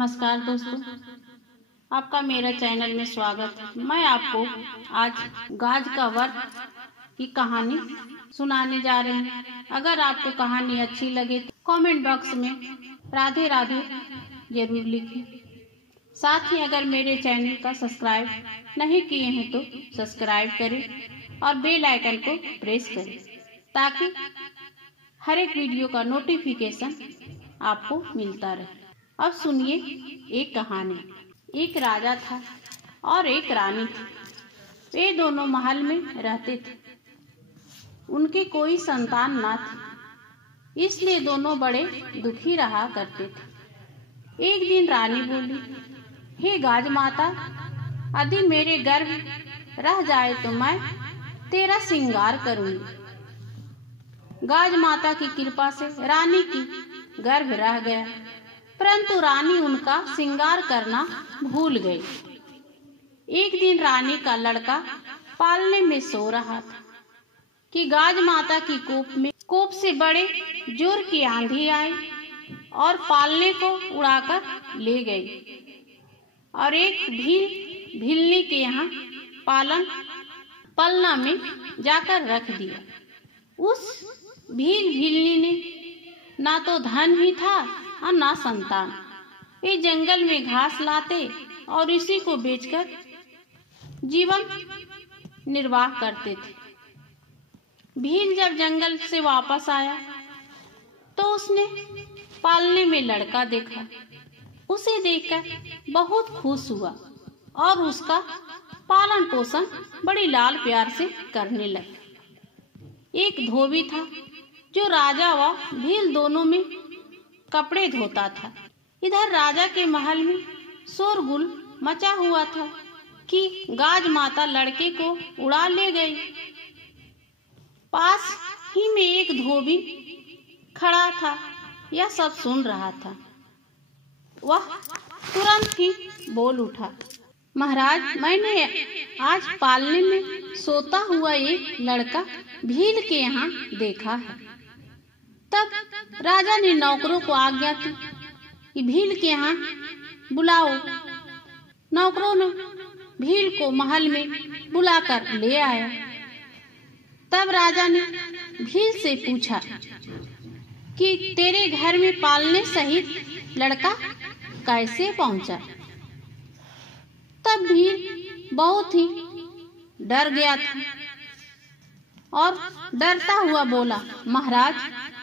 नमस्कार दोस्तों, आपका मेरा चैनल में स्वागत है। मैं आपको आज गाज का व्रत की कहानी सुनाने जा रही हूँ। अगर आपको कहानी अच्छी लगे तो कमेंट बॉक्स में राधे राधे जरूर लिखें। साथ ही अगर मेरे चैनल का सब्सक्राइब नहीं किए हैं तो सब्सक्राइब करें और बेल आइकन को प्रेस करें ताकि हर एक वीडियो का नोटिफिकेशन आपको मिलता रहे। अब सुनिए एक कहानी। एक राजा था और एक रानी थी। वे दोनों महल में रहते थे। उनके कोई संतान ना थी, इसलिए दोनों बड़े दुखी रहा करते थे। एक दिन रानी बोली, हे गाज माता, यदि मेरे गर्भ रह जाए तो मैं तेरा श्रृंगार करूंगी। गाज माता की कृपा से रानी की गर्भ रह गया, परंतु रानी उनका श्रृंगार करना भूल गई। एक दिन रानी का लड़का पालने में सो रहा था कि गाज माता की कोप से बड़े जोर की आंधी आई और पालने को उड़ाकर ले गई और एक भीलनी के यहाँ पलना में जाकर रख दिया। उस भीलनी ने ना तो धन ही था और ना संतान। वे जंगल में घास लाते और इसी को बेचकर जीवन निर्वाह करते थे। भील जब जंगल से वापस आया तो उसने पालने में लड़का देखा। उसे देखकर बहुत खुश हुआ और उसका पालन पोषण बड़ी लाल प्यार से करने लगा। एक धोबी था जो राजा व भील दोनों में कपड़े धोता था। इधर राजा के महल में शोरगुल मचा हुआ था कि गाज माता लड़के को उड़ा ले गई। पास ही में एक धोबी खड़ा था, यह सब सुन रहा था। वह तुरंत ही बोल उठा, महाराज, मैंने आज पालने में सोता हुआ एक लड़का भील के यहाँ देखा है। तब राजा ने नौकरों को आज्ञा की कि भील के यहाँ बुलाओ। नौकरों ने भील को महल में बुलाकर ले आया। तब राजा ने भील से पूछा कि तेरे घर में पालने सहित लड़का कैसे पहुंचा? तब भील बहुत ही डर गया था और डरता हुआ बोला, महाराज,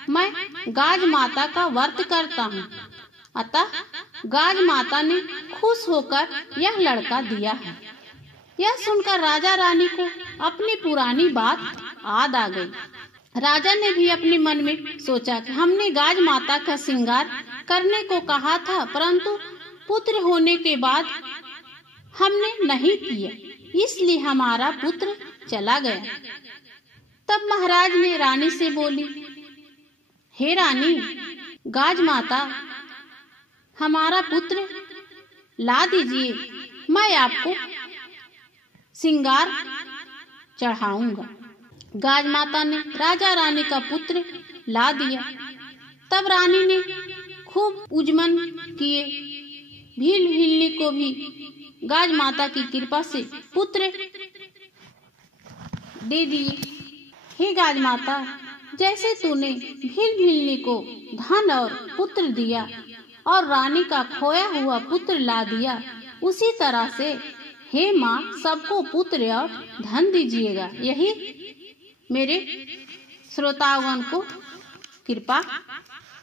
मैं गाज माता का व्रत करता हूँ, अतः गाज माता ने खुश होकर यह लड़का दिया है। यह सुनकर राजा रानी को अपनी पुरानी बात याद आ गई। राजा ने भी अपने मन में सोचा कि हमने गाज माता का श्रृंगार करने को कहा था, परंतु पुत्र होने के बाद हमने नहीं किया, इसलिए हमारा पुत्र चला गया। तब महाराज ने रानी से बोली, हे रानी, गाज माता हमारा पुत्र ला दीजिए, मैं आपको श्रृंगार चढ़ाऊंगा। गाज माता ने राजा रानी का पुत्र ला दिया। तब रानी ने खूब उजमन किए। भीलनी को भी गाज माता की कृपा से पुत्र दे दिए। हे गाज माता, जैसे तूने भीलनी को धन और पुत्र दिया और रानी का खोया हुआ पुत्र ला दिया, उसी तरह से हे माँ, सबको पुत्र और धन दीजिएगा। यही मेरे श्रोतागण को कृपा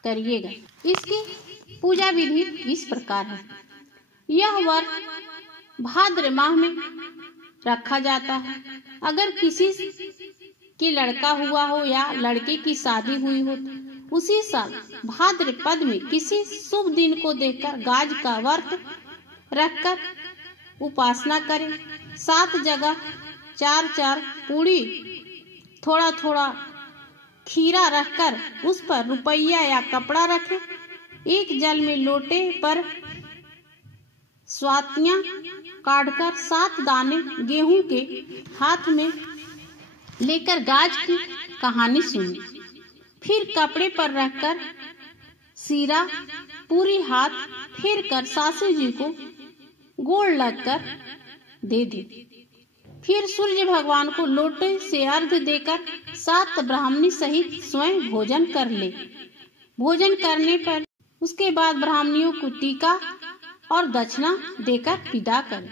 करिएगा। इसकी पूजा विधि इस प्रकार है। यह व्रत भाद्र माह में रखा जाता है। अगर किसी की लड़का हुआ हो या लड़के की शादी हुई हो तो उसी साल भाद्रपद में किसी शुभ दिन को देखकर गाज का व्रत रखकर उपासना करें। 7 जगह 4 पूड़ी, थोड़ा थोड़ा खीरा रखकर उस पर रुपया या कपड़ा रखें। एक जल में लोटे पर स्वातियां काटकर 7 दाने गेहूं के हाथ में लेकर गाज की कहानी सुनी। फिर कपड़े पर रखकर सीरा पूरी हाथ फेर कर सासू जी को गोड़ लगकर दे दी। फिर सूर्य भगवान को लोटे से अर्घ्य देकर 7 ब्राह्मणी सहित स्वयं भोजन कर ले। भोजन करने पर उसके बाद ब्राह्मणियों को टीका और दक्षिणा देकर विदा करें।